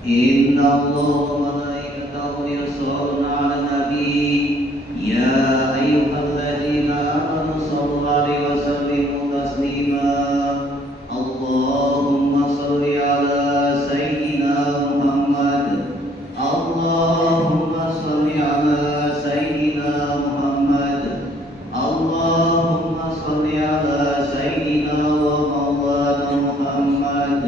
إن الله وملائكته يصلون على النبي يا أيها الذين آمنوا صلوا عليه وسلموا تسليما اللهم صل على سيدنا محمد اللهم صل على سيدنا محمد اللهم صل على سيدنا ومولانا محمد.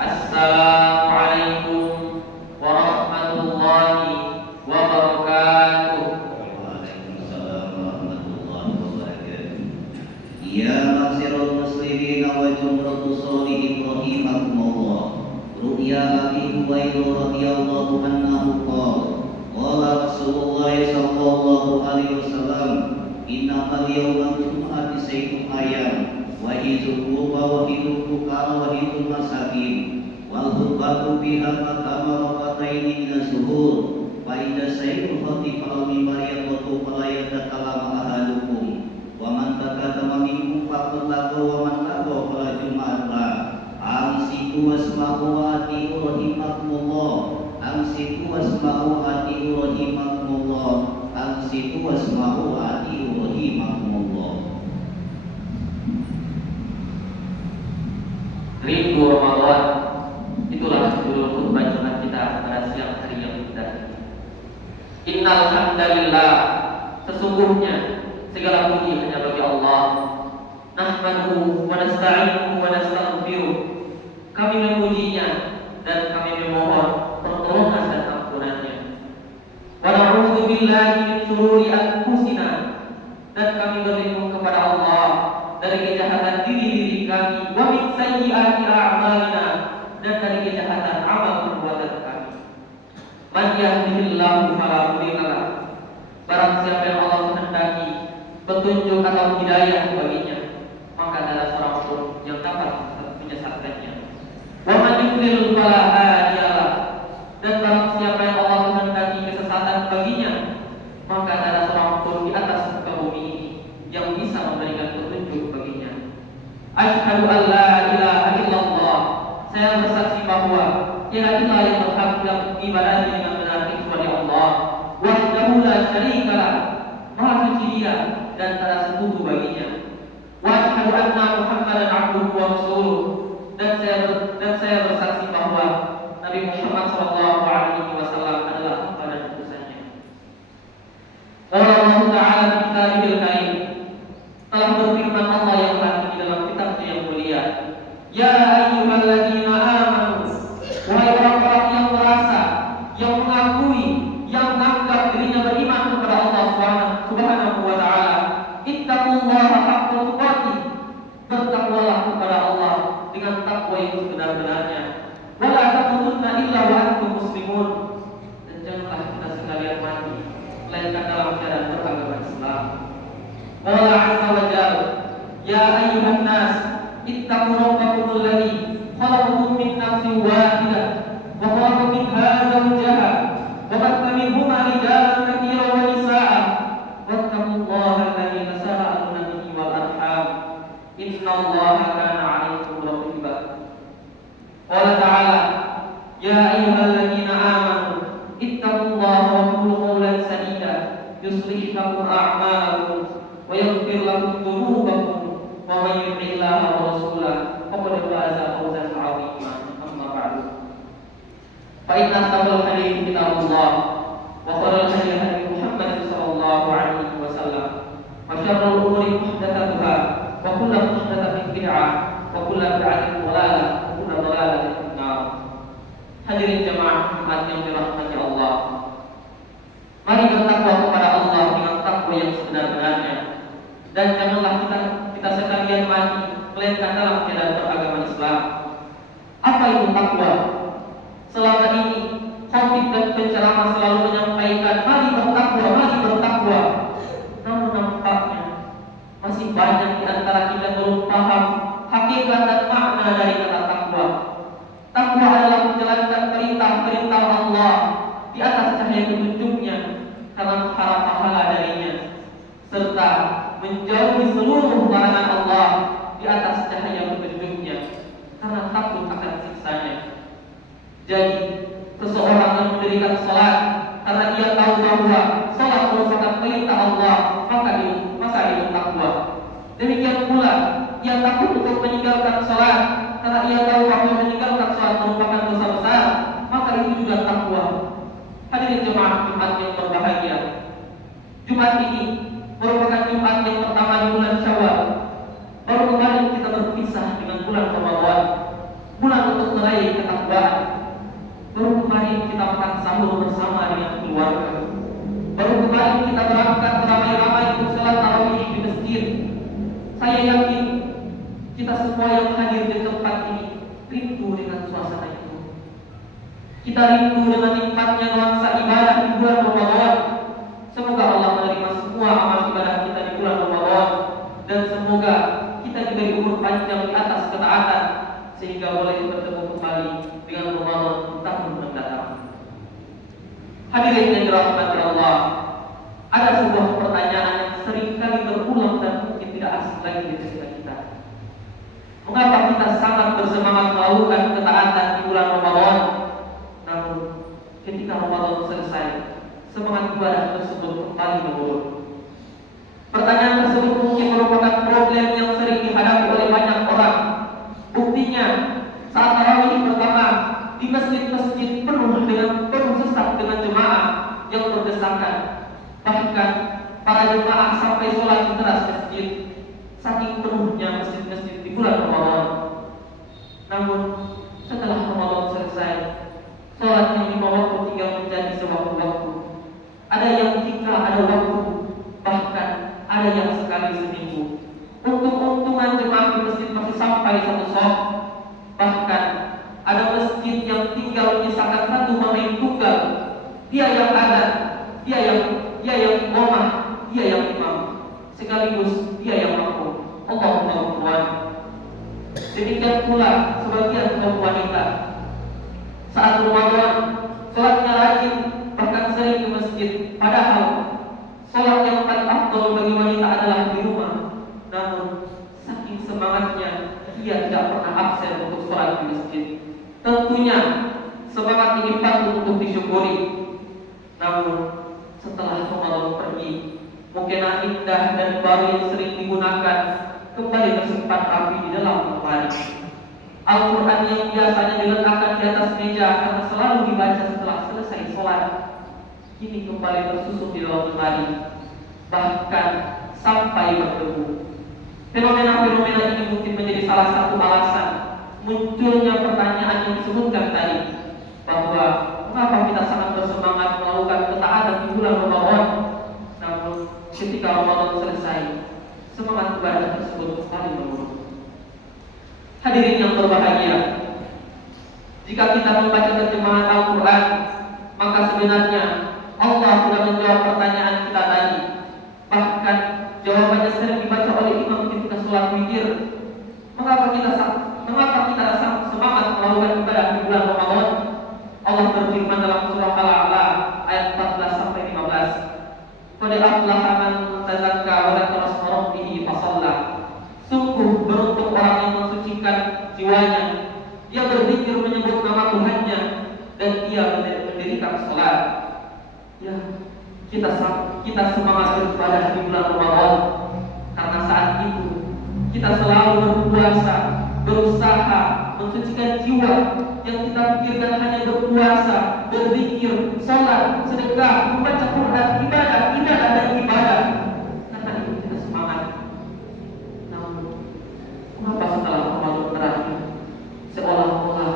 Assalamualaikum warahmatullahi wabarakatuh. Waalaikumsalam warahmatullahi wabarakatuh. Ya ma'asyiral muslimin wa jumratus sholihin rahimakumullah. Ru'ya Abi Hurairah radhiyallahu anhu qala Rasulullah sallallahu alaihi wasallam innamal yawmal jum'ati sayyidul ayyam wa izuhu wa hiduhu wa hidul masakin wal hubatu biha makama waqataini minas suhur fa idza sayyidul khatib al-mimbar yaqtu fala yatakallam ahadukum wa man takatama minkum faqad laqa wa man laqa fala jum'at la amsiku wasma'u wa ati'u rahimakumullah amsiku wasma'u wa ati'u rahimakumullah amsiku wasma'u wa ati'u rahimakumullah. Rindu Ramadan, itulah judul khutbah Jumat kita pada siang hari yang indah ini. Innal hamdalillah, sesungguhnya segala puji hanya bagi Allah. Nahmaduhu wa nasta'inuhu wa nastaghfiruh. Kami memujinya dan kami memohon pertolongan dan ampunannya. Wa na'udzu billahi min syururi anfusina, dan kami berlindung kepada Allah dari kejahatan diri kami, wa min sayyiati a'malina, dan dari kejahatan amal perbuatan kami. Man yahdihillahu fala mudilla lahu, barang siapa yang Allah kehendaki petunjuk atau hidayah baginya, maka adalah seorang pun yang dapat menyesatkannya. Wa man yudlil fala hadiya lahu, dan barang siapa yang Allah kehendaki kesesatan baginya, maka adalah seorang pun di atas muka bumi ini yang bisa memberikan petunjuk baginya. Asyhadu an la ilaha illallah, saya bersaksi bahwa tiada ilah yang berhak diibadati dengan benar kecuali Allah. Wahdahu la syarika lah, maha suci Dia dan tak ada sekutu baginya. Wa asyhadu anna Muhammadan abduhu wa rasuluh, dan saya bersaksi bahwa Nabi Muhammad sallallahu alaihi wasallam adalah hamba dan utusannya. Allah Ta'ala di kitabihil karim telah berfirman Allah yang tinggi dalam kitabnya yang mulia, ya ayyuhalladzina amanu, wahai orang-orang yang merasa, yang mengakui, yang menganggap dirinya beriman kepada Allah Subhanahu wa taala, ittaqullaha haqqa tuqatih, bertakwalah kepada Allah dengan takwa yang sebenar-benarnya, wala tamutunna illa wa antum muslimun, dan janganlah kita sekalian mati melainkan dalam keadaan beragama Islam. Allah Azza wa Jalla, ya ayyuhan nas, ittaqu rabbakum alladzi khalaqakum min nafsin wahidah wa khalaqa minha zawjaha wa batha minhuma rijalan katsiran wa nisaa'a wattaqullaha alladzi tasaaluna bihi wal arham innallaha kana 'alaykum raqiba. Qala ta'ala, ya ayyuhalladzina amanu ittaqullaha wa qulu qawlan sadida yuslih lakum a'malakum wa yaghfir lakum dhunubakum wa may yuti'illaha wa rasulahu faqad faza fawzan 'azima. Amma ba'du, fa inna asdaqal hadits kitabullah wa khairal hadi hadi Muhammad sallallahu alaihi wasallam wa syarrul umuri muhdatsatuha wa kullu muhdatsatin bid'ah wa kullu bid'atin dhalalah wa kullu dhalalatin fin nar. Hadirin jemaah Jumat yang dirahmati Allah, mari bertakwa kepada Allah dengan takwa yang sebenar-benarnya, dan janganlah kita sekalian mati melainkan dalam keadaan beragama Islam. Apa itu takwa? Selama ini khatib dan penceramah selalu menyampaikan mari bertakwa. Namun nampaknya masih banyak di antara kita belum paham hakikat dan makna dari kata takwa. Takwa adalah menjalankan perintah-perintah Allah di atas cahaya petunjuknya karena mengharap pahala darinya, serta menjauhi seluruh larangan Allah di atas cahaya petunjuknya karena takut akan siksanya. Jadi, seseorang yang mendirikan salat karena ia tahu bahwa salat merupakan perintah Allah, maka itu takwa. Demikian pula, ia takut untuk meninggalkan salat karena ia tahu bahwa meninggalkan salat merupakan dosa besar, maka itu juga takwa. Hadirin jemaah Jumat yang berbahagia, Jumat ini merupakan Jumat yang pertama di bulan Syawal. Baru kemarin kita berpisah dengan bulan Ramadan, bulan untuk meraih ketakwaan. Baru kemarin kita makan sahur bersama dengan keluarga. Baru kemarin kita berangkat beramai-ramai untuk salat tarawih di masjid. Saya yakin kita semua yang hadir di tempat ini rindu dengan suasana itu. Kita rindu dengan nikmatnya nuansa ibadah di bulan Ramadan. Semoga Allah menerima semua amal ibadah kita di bulan Ramadan, dan semoga kita diberi umur panjang di atas ketaatan sehingga boleh bertemu kembali dengan Ramadan di tahun mendatang. Hadirin yang dirahmati Allah, ada sebuah pertanyaan yang sering kali berulang dan mungkin tidak asing lagi di sekitar kita. Mengapa kita sangat bersemangat melakukan ketaatan di bulan Ramadan, namun ketika Ramadan selesai, semangat ibadah tersebut kembali menurun? Pertanyaan tersebut mungkin merupakan problem yang sering dihadapi oleh banyak orang. Buktinya, saat tarawih pertama di masjid-masjid penuh sesak dengan jemaah yang berdesakan. Bahkan para jemaah sampai sholat di teras masjid, saking penuhnya masjid-masjid di bulan Ramadan. Namun setelah Ramadan selesai, sholat yang 5 waktu tinggal menjadi sewaktu-waktu. Ada yang jika ada waktu, bahkan ada yang sekali seminggu. Untung-untungan jemaah di masjid masih sampai satu shaf. Bahkan ada masjid yang tinggal menyisakan satu pemain tunggal. Dia yang azan, dia yang iqamah, dia yang imam, sekaligus dia yang makmum. Allahumma Tuhan. Demikian pula sebagian kaum wanita. Saat Ramadan, sholatnya rajin, bahkan sering ke masjid. Padahal sholat yang paling afdal bagi wanita adalah di rumah. Namun saking semangatnya, dia tidak pernah absen untuk sholat di masjid. Tentunya semangat ini patut untuk disyukuri. Namun setelah Ramadan pergi, mukena indah dan baru yang sering digunakan kembali tersimpan rapi di dalam lemari. Al-Quran yang biasanya diletakkan di atas meja karena selalu dibaca setelah selesai sholat, kini kembali tersusun di dalam lemari, bahkan sampai berdebu. Fenomena-fenomena ini mungkin menjadi salah satu alasan munculnya pertanyaan yang disebutkan tadi, bahwa mengapa kita sangat bersemangat melakukan ketaatan di bulan Ramadan, namun ketika Ramadan selesai, semangat ibadah tersebut kembali menurun. Hadirin yang berbahagia, jika kita membaca terjemahan Al-Quran, maka sebenarnya Allah sudah menjawab pertanyaan kita tadi. Bahkan jawabannya sering dibaca oleh imam ketika sholat witir. Mengapa kita semangat melakukan ibadah di bulan Ramadan? Allah berfirman dalam surah Al-A'la ayat 14 sampai 15. Qad aflaha man tazakka wa dzakara isma rabbih fasalla. Sungguh beruntung orang yang mensucikan jiwanya, dia berzikir menyebut nama Tuhannya, dan dia mendirikan sholat. Ya, kita semangat beribadah di bulan Ramadan karena saat itu kita selalu berpuasa, berusaha mensucikan jiwa. Yang kita pikirkan hanya berpuasa, berzikir, sholat, sedekah, membaca Quran, ibadah dan ibadah. Karena itu kita semangat. Namun, mengapa setelah Ramadan berakhir, seolah-olah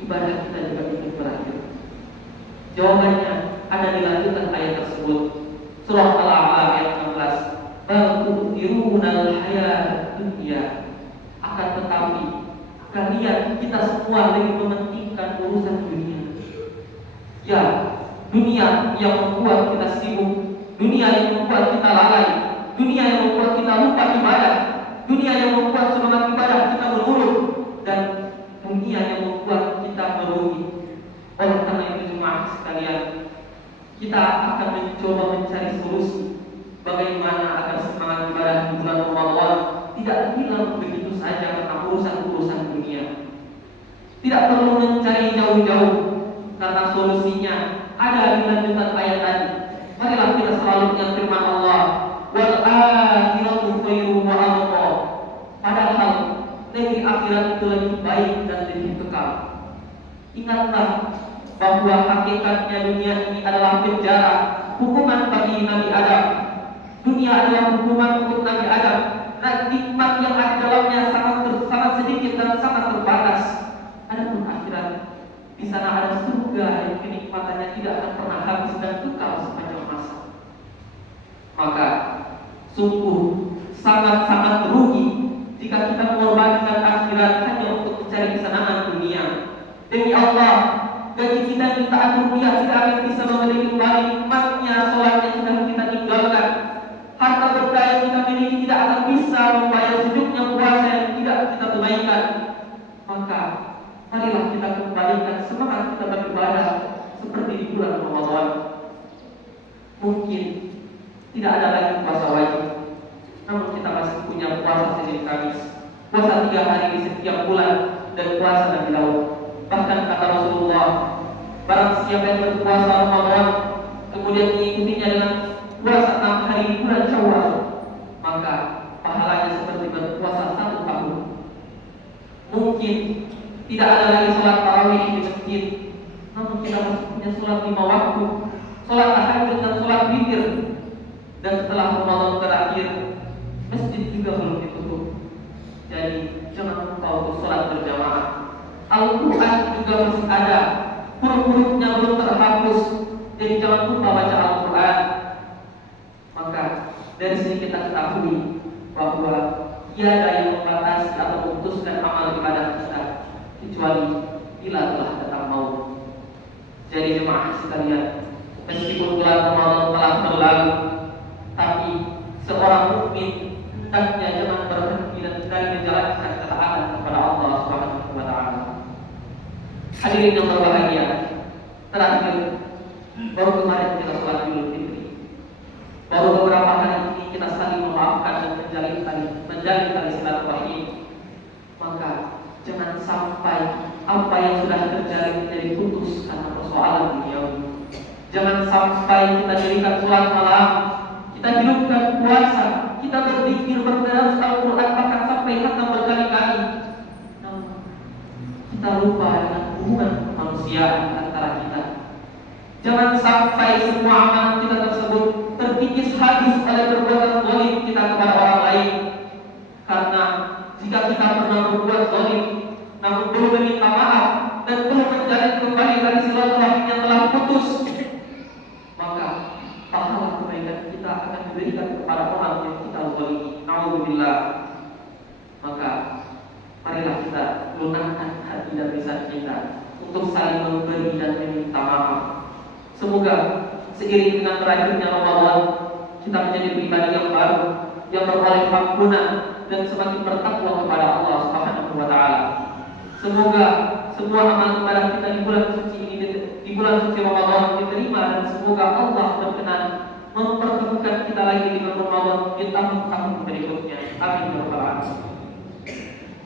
ibadah kita juga ingin berakhir? Jawabannya ada di lanjutan ayat tersebut. Surah Al-A'la ayat 16. Bal tu'thirunal hayatad dunya. Akan tetapi kalian, kita semua lebih mementingkan urusan dunia. Ya, dunia yang membuat kita sibuk, dunia yang membuat kita lalai, dunia yang membuat kita lupa ibadah, dunia yang membuat semangat ibadah kita menurun, dan dunia yang membuat kita merugi. Oleh karena itu jemaah sekalian, kita akan mencoba mencari solusi bagaimana agar semangat ibadah di bulan Ramadan tidak hilang begitu saja karena urusan-urusan dunia. Tidak perlu mencari jauh-jauh, ada di lanjutan ayat tadi. Marilah kita selalu ingat firman Allah, wal akhiratu khairum wa abqa. Padahal negeri akhirat itu lebih baik dan lebih kekal. Ingatlah bahwa hakikatnya dunia ini adalah penjara, hukuman bagi Nabi Adam. Dunia adalah hukuman untuk Nabi Adam. Dan nikmat yang ada dalamnya sangat sedikit dan sangat terbatas. Adapun akhirat, di sana ada surga yang kenikmatannya tidak akan pernah habis dan kekal sepanjang masa. Maka sungguh sangat-sangat rugi jika kita mengorbankan akhirat hanya untuk mencari kesenangan dunia. Demi Allah, gaji kita yang kita rupiah tidak akan bisa membeli kembali nikmatnya sholat yang sudah kita tinggalkan. Harta benda yang kita miliki tidak akan bisa membayar sejuknya puasa yang tidak kita tunaikan. Maka marilah kita kembalikan semangat kita beribadah seperti di bulan Ramadan. Mungkin tidak ada lagi puasa wajib, namun kita masih punya puasa Senin Kamis, puasa 3 hari di setiap bulan, dan puasa Nabi Daud. Bahkan kata Rasulullah, barang siapa yang berpuasa Ramadan kemudian mengikutinya dengan puasa 6 hari di bulan Syawal, maka pahalanya seperti berpuasa 1 tahun. Mungkin tidak ada lagi sholat tarawih di masjid, namun kita masih punya sholat 5 waktu, sholat tahajud dan sholat witir. Dan setelah Ramadan berakhir, masjid juga belum ditutup. Jadi jangan lupa untuk sholat berjamaah. Al-Quran juga masih ada, huruf-hurufnya belum terhapus. Jadi jangan lupa baca Al-Quran. Maka dari sini kita ketahui bahwa tiada yang membatasi atau memutuskan amal ibadah kita kecuali bila telah datang maut. Jadi jemaah sekalian, meskipun bulan Ramadan telah berlalu, tapi seorang mukmin hendaknya jangan berhenti dan dari menjalankan ketaatan kepada Allah Subhanahu wa taala. Hadirin yang berbahagia, terakhir baru kemarin kita sholat Idul Fitri. Baru beberapa hari ini kita saling memaafkan dan menjalin tali silaturahim. Maka jangan sampai apa yang sudah terjalin menjadi putus karena persoalan duniawi. Jangan sampai kita jadikan sholat malam, kita hidupkan puasa, kita berzikir, berdalam Al-Quran bahkan sampai khatam berkali-kali, namun kita lupa dengan hubungan kemanusiaan antara kita. Jangan sampai semua amal kita tersebut terkikis habis oleh perbuatan zalim kita kepada orang lain. Karena jika kita pernah berbuat zalim, namun belum meminta maaf dan belum menjalin kembali tali silaturahim yang telah putus, maka pahala kebaikan kita akan diberikan kepada orang yang kita zalimi. Nauzubillah. Maka marilah kita lunakkan hati dan lisan kita untuk saling memberi dan meminta maaf. Semoga seiring dengan berakhirnya Ramadan, kita menjadi pribadi yang baru, yang beroleh ampunan dan semakin bertakwa kepada Allah Subhanahu wa taala. Semoga semua amal ibadah kita di bulan suci ini, di bulan suci Ramadan diterima, dan semoga Allah berkenan mempertemukan kita lagi di bulan Ramadan di tahun-tahun berikutnya. Amin ya rabbal alamin.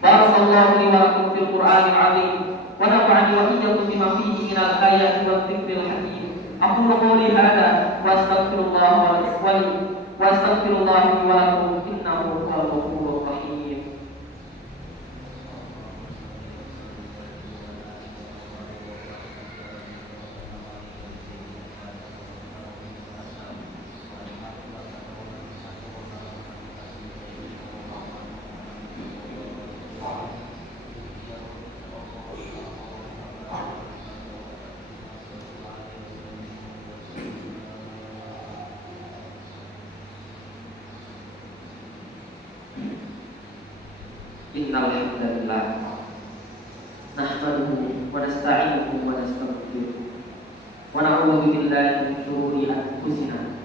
Barakallahu li wa lakum fil Qur'anil 'azim wa nafa'ani wa iyyakum bima fihi minal ayati wadh dhikril hakim. Aqulu qawli hadha wa astaghfirullah wa astaghfirullah li wa lakum innahu huwal ghafurur rahim. Innal hamdalillah nahmaduhu wa nasta'inuhu wa nastaghfiruh wa na'udzu billahi min shururi anfusina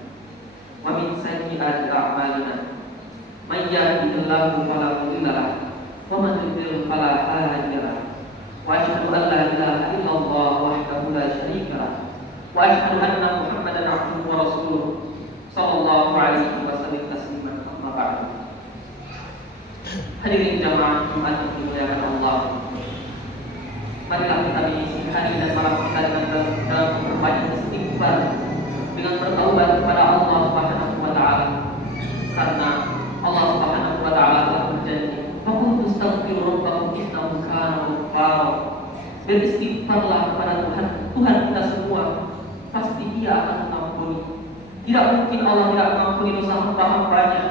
wa min sayyiati a'malina. May yahdihillahu fala mudilla lahu wa man yudlil fala hadiya lahu. Wa asyhadu an la ilaha illallah wahdahu la syarika lahu wa asyhadu anna Muhammadan 'abduhu wa rasuluh sallallahu alaihi wasallam tasliman. Amma ba'du. Hadirin jamaah Jumat yang dimuliakan Allah, marilah kita mengisi hari dan malam kita dengan dalam memperbanyak istighfar innahu kana ghaffara. Beristighfarlah kepada Tuhan, Tuhan kita semua, pasti Dia akan mengampuni. Tidak mungkin Allah tidak mengampuni dosa hamba-hambanya.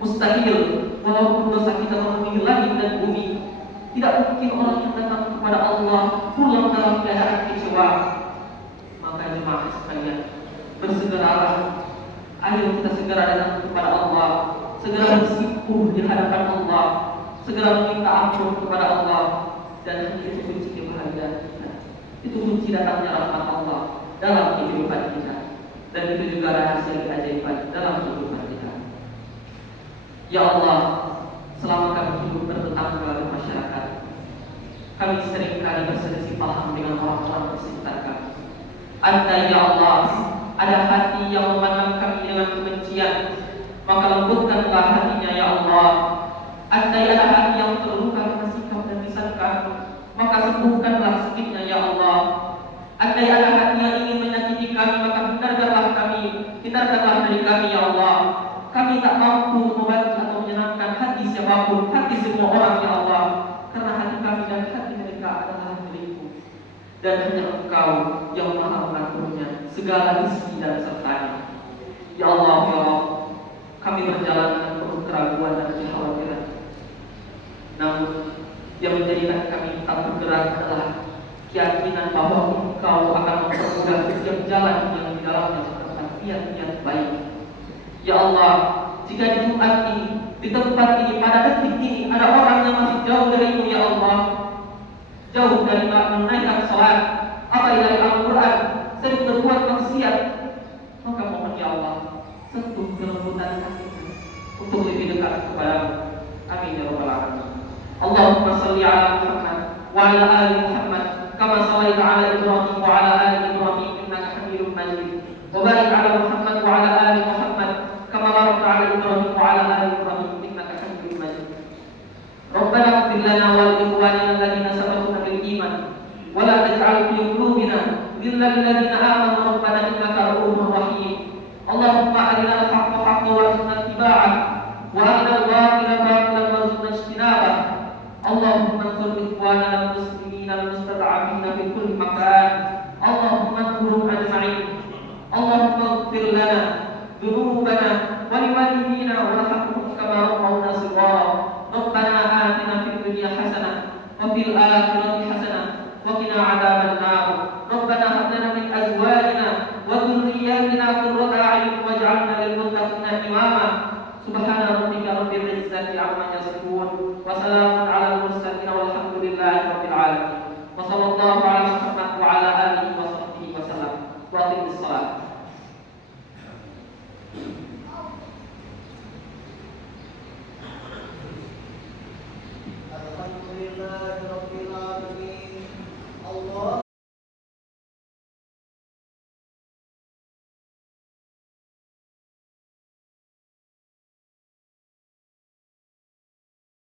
Mustahil, walaupun dosa kita memenuhi langit dan bumi. Tidak mungkin orang yang datang kepada Allah pulang dalam keadaan kecewa. Maka jemaah sekalian, bersegeralah. Ayo kita segera datang kepada Allah, segera bersimpuh di hadapan Allah, segera meminta ampun kepada Allah. Dan itu kunci kebahagiaan kita. Itu kunci datangnya rahmat Allah dalam kehidupan kita. Dan itu juga rahasia keajaiban dalam kehidupan kita. Ya Allah, selama kami hidup bertetangga dengan masyarakat, kami seringkali berselisih paham dengan orang-orang bersekitar kami. Andai ya Allah, ada hati yang memandang kami dengan kebencian, maka lembutkanlah hatinya ya Allah. Andai ada hati yang terluka karena sikap dan lisan kami, maka sembuhkanlah sakitnya ya Allah. Andai ada hati yang ingin menyakiti kami, maka hindarkanlah dari kami ya Allah. Kami tak mampu membantu atau menyenangkan hati siapapun, hati semua orang ya Allah, karena hati kami dan hati mereka adalah milik-Mu. Dan hanya Engkau yang maha mengaturnya, segala isi dan sertanya. Ya Allah, ya Allah, kami berjalan dengan penuh keraguan dan kekhawatiran. Namun, yang menjadikan kami tetap bergerak adalah keyakinan bahwa Engkau akan mempermudah setiap jalan yang di dalamnya serta niat-niat baik. Ya Allah, jika di Jumat ini, di tempat ini, pada detik ini ada orang yang masih jauh dari-Mu ya Allah, jauh dari menunaikan salat, abai dari Al-Quran, sering berbuat maksiat, maka mohon ya Allah, sentuh kelembutan hatinya untuk lebih dekat kepada-Mu. Amin ya rabbal alamin. Allahumma salli ala Muhammad wa ala ali Muhammad kama shallaita ala Ibrahim wa ala ali Ibrahim innaka Hamidum Majid. Wa barik ala Muhammad wa ala ali Muhammad kama barakta ala Ibrahim wa ala ali Ibrahim innaka Hamidum Majid. Rabbana ighfir lana wa li ikhwanina alladhina sabaquna bil iman wa la taj'al fi qulubina ghillan lil ladzina amanu rabbana innaka ra'ufur rahim. Allahumma arina al-haqqa haqqan warzuqna ittiba'ah wa arina al-batila batilan warzuqna ijtinabah. Allahumma ansur ikhwanana al-muslimina al-mustad'afina fi kulli makan. Allahumma ansurhum ajma'in. Allahumma ighfir lana dhunubana wa liwalidina warhamhum kama rabbawna shighara. Rabbana atina fid dunya hasanah wa fil akhirati hasanah wa qina adzaban nar. Rabbana hab lana min azwajina wa dhurriyyatina qurrata a'yun waj'alna lil muttaqina imama. Subhana rabbika rabbil izzati amma yasifun wa salamun 'alal mursalin walhamdulillahi rabbil alamin. Wa sallallahu ala Muhammad wa ala alihi wa sahbihi wa sallam. Wa aqimis shalah. Alhamdulillahirabbil alamin. Allah